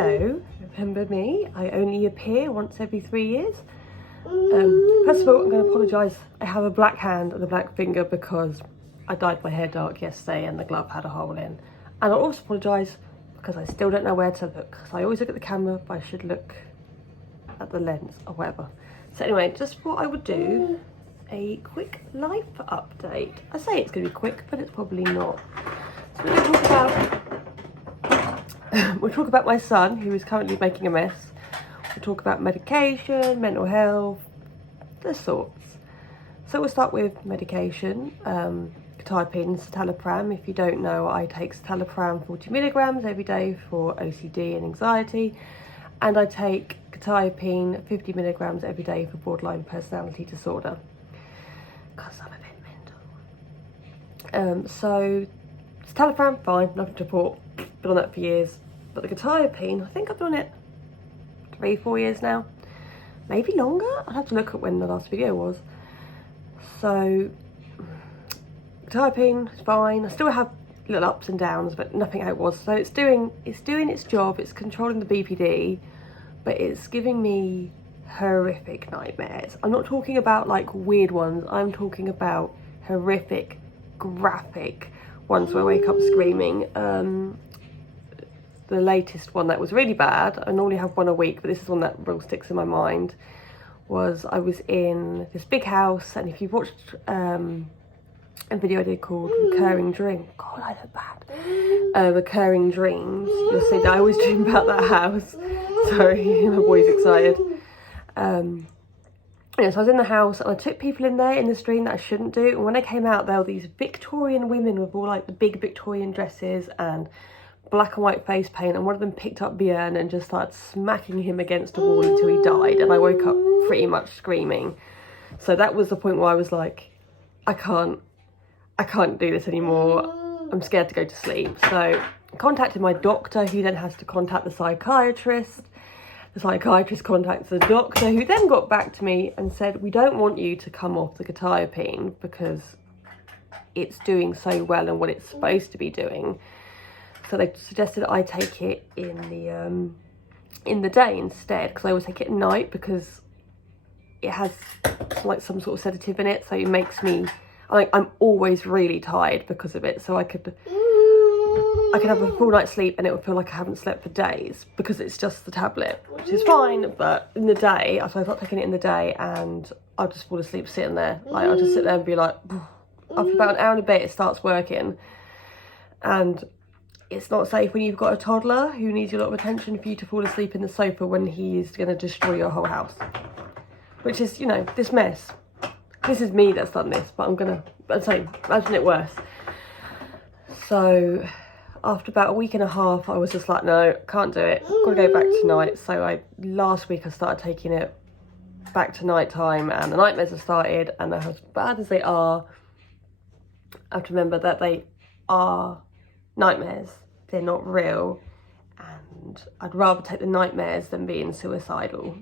Hello, remember me? I only appear once every 3 years. First of all, I'm going to apologise. I have a black hand and a black finger because I dyed my hair dark yesterday and the glove had a hole in. And I'll also apologise because I still don't know where to look. So I always look at the camera, but I should look at the lens or whatever. So anyway, just what I would do, a quick life update. I say it's going to be quick, but it's probably not. So we're going to talk about my son, who is currently making a mess. We'll talk about medication, mental health, the sorts. So we'll start with medication. Quetiapine, citalopram. If you don't know, I take citalopram 40 milligrams every day for OCD and anxiety, and I take quetiapine 50 milligrams every day for borderline personality disorder, because I'm a bit mental. So citalopram, fine, nothing to report. Been on that for years. But the quetiapine, I think I've been on it 3-4 years now, maybe longer. I'll have to look at when the last video was. So quetiapine is fine. I still have little ups and downs, but nothing how it was. So it's doing its job. It's controlling the BPD, but it's giving me horrific nightmares. I'm not talking about like weird ones. I'm talking about horrific, graphic ones where I wake up screaming. The latest one that was really bad, I normally have one a week, but this is one that really sticks in my mind, was I was in this big house, and if you've watched a video I did called Recurring Dreams, God, I look bad, Recurring Dreams, you'll see that I always dream about that house. Sorry, my boy's excited. Yeah, so I was in the house and I took people in there in this dream that I shouldn't do, and when I came out there were these Victorian women with all like the big Victorian dresses and black and white face paint, and one of them picked up Björn and just started smacking him against a wall until he died, and I woke up pretty much screaming. So that was the point where I was like, I can't do this anymore. I'm scared to go to sleep. So I contacted my doctor, who then has to contact the psychiatrist. The psychiatrist contacts the doctor, who then got back to me and said, we don't want you to come off the quetiapine because it's doing so well and what it's supposed to be doing. So they suggested I take it in the day instead, because I always take it at night because it has like some sort of sedative in it, so it makes me I'm always really tired because of it. So I could have a full night's sleep and it would feel like I haven't slept for days because it's just the tablet, which is fine. But in the day, so I start taking it in the day and I'll just fall asleep sitting there. Like I'll just sit there and be like, after about an hour and a bit, it starts working. And it's not safe when you've got a toddler who needs a lot of attention for you to fall asleep in the sofa when he's going to destroy your whole house. Which is, you know, this mess. This is me that's done this, but I'd say, imagine it worse. So after about a week and a half, I was just like, no, can't do it. Got to go back tonight. So last week I started taking it back to night time, and the nightmares have started, and they're as bad as they are. I have to remember that they are nightmares. They're not real, and I'd rather take the nightmares than being suicidal.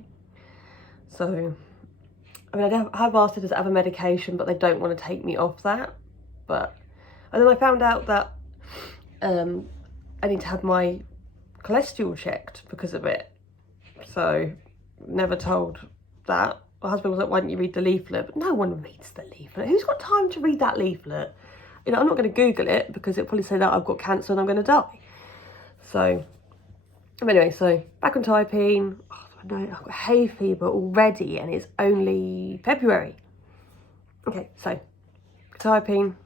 So I mean, I have asked her to have a medication, but they don't want to take me off that. And then I found out that I need to have my cholesterol checked because of it. So never told that. My husband was like, why didn't you read the leaflet? But no one reads the leaflet. Who's got time to read that leaflet? You know, I'm not going to Google it because it'll probably say that I've got cancer and I'm going to die. So anyway, so back on quetiapine. Oh, I know, I've got hay fever already and it's only February. Okay, so quetiapine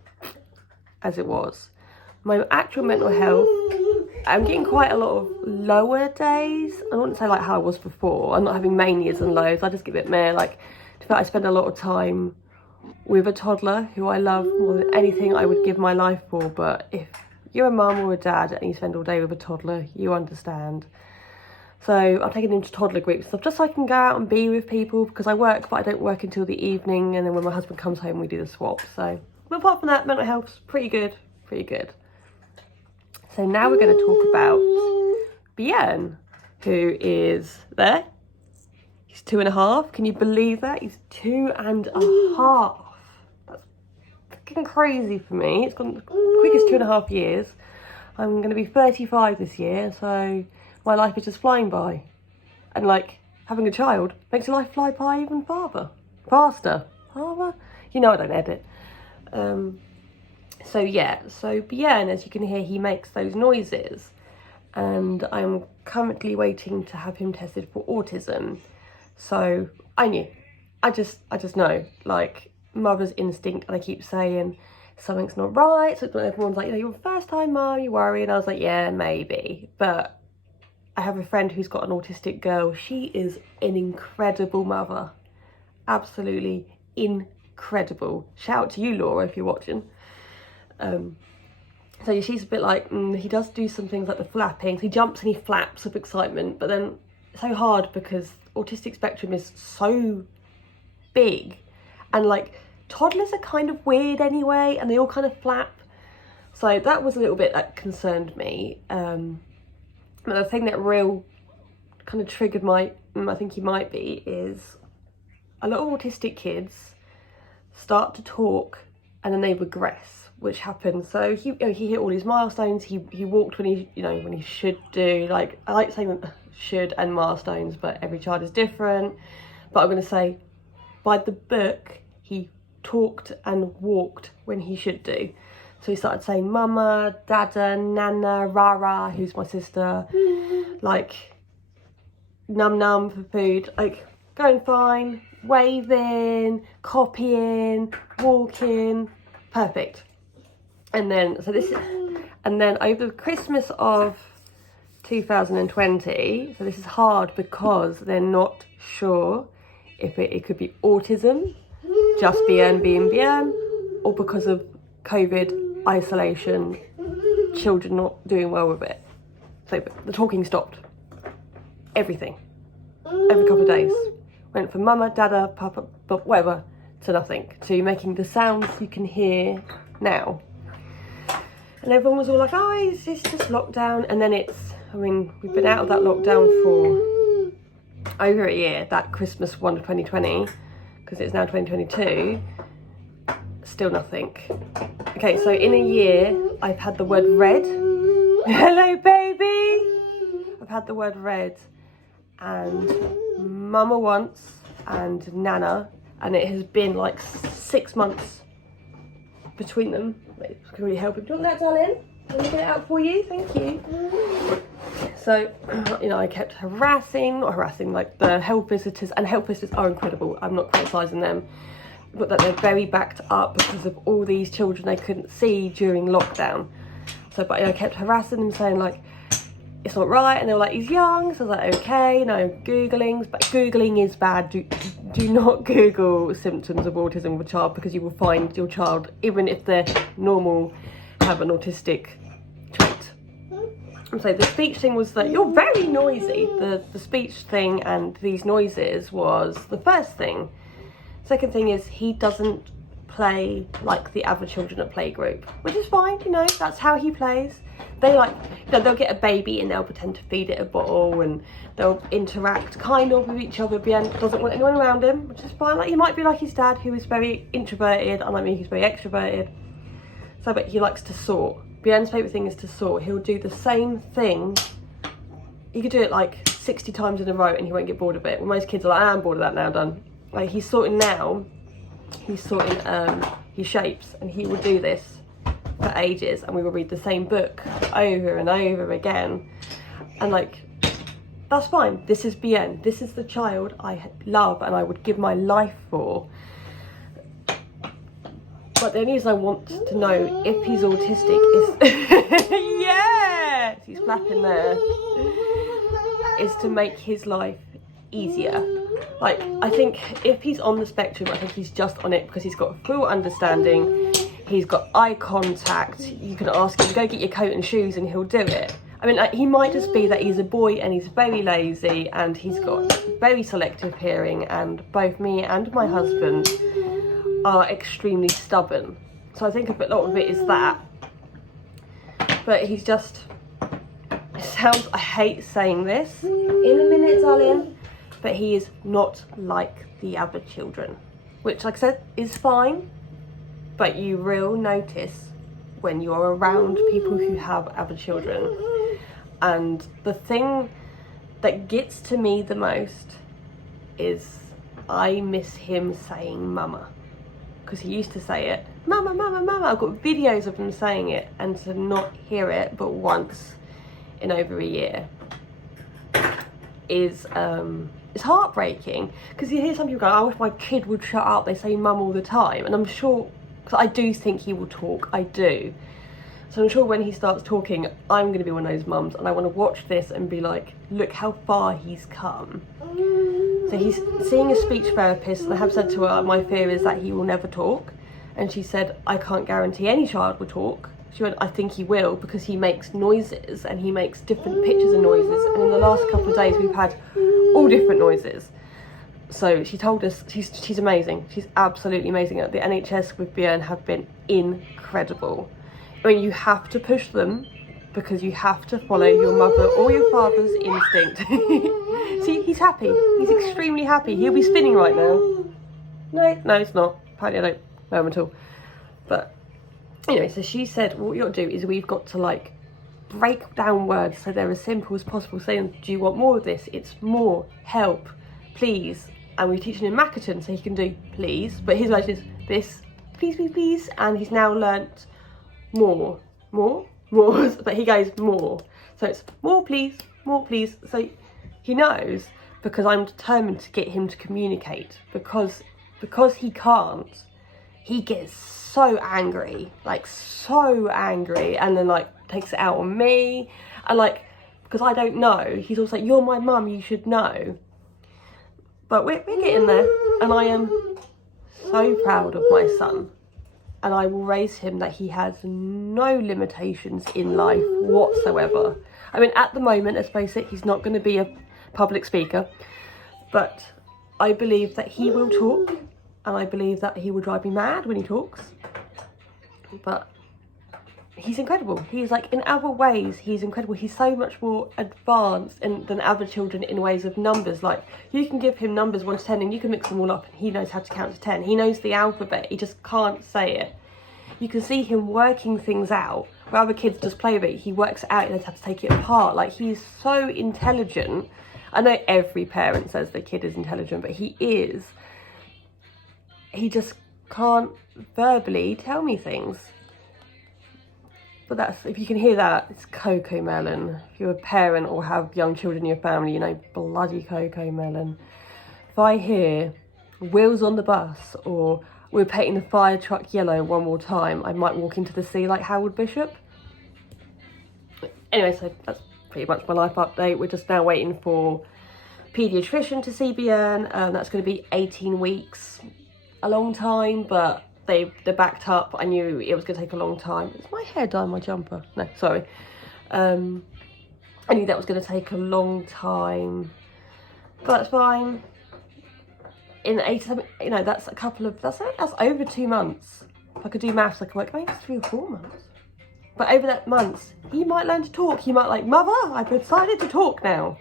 as it was. My actual mental health, I'm getting quite a lot of lower days. I wouldn't say like how I was before. I'm not having manias and lows. I just give it meh. Like, I spend a lot of time with a toddler who I love more than anything I would give my life for. But if you're a mum or a dad and you spend all day with a toddler, you understand. So I'm taking them to toddler groups stuff just so I can go out and be with people, because I work, but I don't work until the evening, and then when my husband comes home we do the swap. So, but apart from that, mental health's pretty good. So now we're going to talk about Björn, who is there. He's 2.5. Can you believe that? He's 2.5. That's fucking crazy for me. It's gone the quickest 2.5 years. I'm going to be 35 this year, so my life is just flying by. And like, having a child makes your life fly by even faster. You know I don't edit. So Bien, as you can hear, he makes those noises. And I'm currently waiting to have him tested for autism. So I knew. I just know, like, mother's instinct, and I keep saying something's not right. So everyone's like, you're first time mum, you worry, and I was like, yeah, maybe. But I have a friend who's got an autistic girl. She is an incredible mother, absolutely incredible. Shout out to you, Laura, if you're watching. So she's a bit like, he does do some things like the flapping. So he jumps and he flaps of excitement, but then it's so hard because autistic spectrum is so big, and like toddlers are kind of weird anyway, and they all kind of flap. So that was a little bit that concerned me. But the thing that real kind of triggered my, I think he might be, is a lot of autistic kids start to talk and then they regress, which happens. So he hit all his milestones. He walked when he should do. Like, I like saying should and milestones, but every child is different. But I'm going to say, by the book, he talked and walked when he should do. So he started saying mama, dada, nana, rara, who's my sister, like num num for food, like going fine, waving, copying, walking, perfect. And then over Christmas of 2020, so this is hard because they're not sure if it could be autism, just bien, or because of COVID isolation, children not doing well with it. So the talking stopped. Everything. Every couple of days. Went from mama, dada, papa, but whatever, to nothing. To making the sounds you can hear now. And everyone was all like, oh, it's just lockdown. And then we've been out of that lockdown for over a year, that Christmas one of 2020, because it's now 2022, still nothing. Okay, so in a year, I've had the word red. Hello, baby! I've had the word red and mama once and nana, and it has been like 6 months between them. Wait, can really help him. Do you want that, darling? Let me get it out for you, thank you. So, I kept not harassing, like the health visitors, and health visitors are incredible, I'm not criticising them, but that they're very backed up because of all these children they couldn't see during lockdown. So, but I kept harassing them, saying like, it's not right, and they were like, he's young, so I was like, okay, Googlings, but Googling is bad. Do not Google symptoms of autism with a child, because you will find your child, even if they're normal, have an autistic trait. And so the speech thing was that you're very noisy. The speech thing and these noises was the first thing. Second thing is he doesn't play like the other children at playgroup, which is fine, that's how he plays. They they'll get a baby and they'll pretend to feed it a bottle and they'll interact kind of with each other. Bien doesn't want anyone around him, which is fine. Like, he might be like his dad, who is very introverted, unlike me, he's very extroverted. So, but he likes to sort. Bien's favourite thing is to sort. He'll do the same thing. He could do it like 60 times in a row and he won't get bored of it. Well, most kids are like, I'm bored of that now, done. Like, he's sorting now. He's sorting his shapes, and he will do this for ages, and we will read the same book over and over again. And like, that's fine. This is Bien. This is the child I love and I would give my life for. But the only reason I want to know if he's autistic is yes, he's flapping there, is to make his life easier. Like, I think if he's on the spectrum, I think he's just on it because he's got full understanding, he's got eye contact, you can ask him to go get your coat and shoes and he'll do it. I mean, like, he might just be that he's a boy and he's very lazy and he's got very selective hearing, and both me and my husband are extremely stubborn. So I think a lot of it is that. But he's just, it sounds, I hate saying this, in a minute, darling, but he is not like the other children, which, like I said, is fine, but you will notice when you're around people who have other children. And the thing that gets to me the most is I miss him saying mama, because he used to say it, mama, mama, mama. I've got videos of him saying it, and to not hear it but once in over a year is it's heartbreaking, because you hear some people go, I wish my kid would shut up, they say mum all the time. And I'm sure, because I do think he will talk, I do. So I'm sure when he starts talking, I'm going to be one of those mums, and I want to watch this and be like, look how far he's come. So he's seeing a speech therapist, and I have said to her, my fear is that he will never talk. And she said, I can't guarantee any child will talk. She went, I think he will, because he makes noises, and he makes different pictures and noises. And in the last couple of days, we've had all different noises. So she told us, she's amazing. She's absolutely amazing. The NHS with Björn have been incredible. I mean, you have to push them, because you have to follow your mother or your father's instinct. See, he's happy. He's extremely happy. He'll be spinning right now. No, it's not. Apparently I don't know him at all. But anyway, so she said, what you got to do is we've got to like break down words so they're as simple as possible. Saying, do you want more of this? It's more, help, please. And we're teaching him Makaton so he can do please. But his version is this, please, please, please. And he's now learnt more. But he goes more. So it's more, please, more, please. So he knows, because I'm determined to get him to communicate, because he can't, he gets so angry, like so angry, and then like takes it out on me, and like, because I don't know, he's also like, you're my mum, you should know. But we're getting there, and I am so proud of my son, and I will raise him that he has no limitations in life whatsoever. I mean, at the moment, let's face it, he's not going to be a public speaker, but I believe that he will talk, and I believe that he will drive me mad when he talks. But he's incredible. He's like, in other ways, he's incredible. He's so much more advanced than other children in ways of numbers. Like, you can give him numbers 1 to 10 and you can mix them all up, and he knows how to count to 10. He knows the alphabet, he just can't say it. You can see him working things out. Where other kids just play with it, he works it out, he knows how to take it apart. Like, he's so intelligent. I know every parent says their kid is intelligent, but he is. He just can't verbally tell me things. But that's, if you can hear that, it's Coco Melon. If you're a parent or have young children in your family, you know, bloody Coco Melon. If I hear wheels on the bus, or we're painting the fire truck yellow one more time, I might walk into the sea like Howard Bishop. Anyway, so that's pretty much my life update. We're just now waiting for paediatrician to see Björn. That's going to be 18 weeks. A long time, but they're backed up. I knew it was going to take a long time. Is my hair dye my jumper? No, sorry. I knew that was going to take a long time, but that's fine. In 87, you know, that's a couple of, that's over 2 months. If I could do maths, I could work, I think it's 3 or 4 months. But over that months, he might learn to talk. He might like, mother, I've decided to talk now.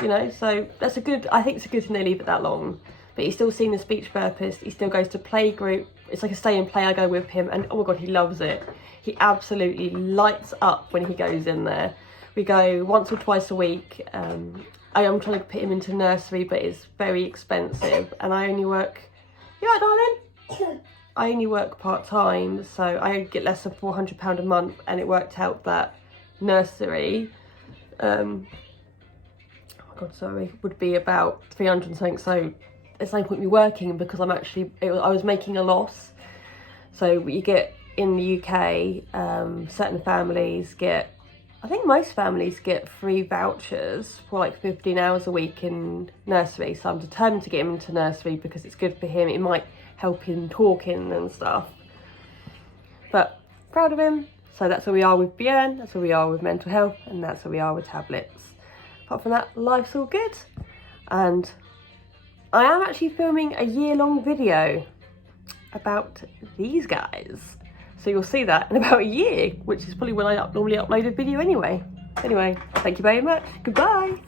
You know, so that's a good, I think it's a good thing they leave it that long. But he's still seeing a speech therapist, he still goes to play group. It's like a stay and play, I go with him, and oh my god, he loves it. He absolutely lights up when he goes in there. We go once or twice a week. I am trying to put him into nursery, but it's very expensive, and I only work, you all right, darling? I only work part-time, so I get less than £400 a month, and it worked out that nursery, oh my god, sorry, would be about 300 and something, so there's no point me working, because I'm actually, I was making a loss. So you get, in the UK, certain families get, I think most families get free vouchers for like 15 hours a week in nursery. So I'm determined to get him into nursery because it's good for him. It might help him talking and stuff. But proud of him. So that's where we are with Björn, that's where we are with mental health, and that's where we are with tablets. Apart from that, life's all good. And I am actually filming a year-long video about these guys. So you'll see that in about a year, which is probably when I normally upload a video anyway. Anyway, thank you very much. Goodbye.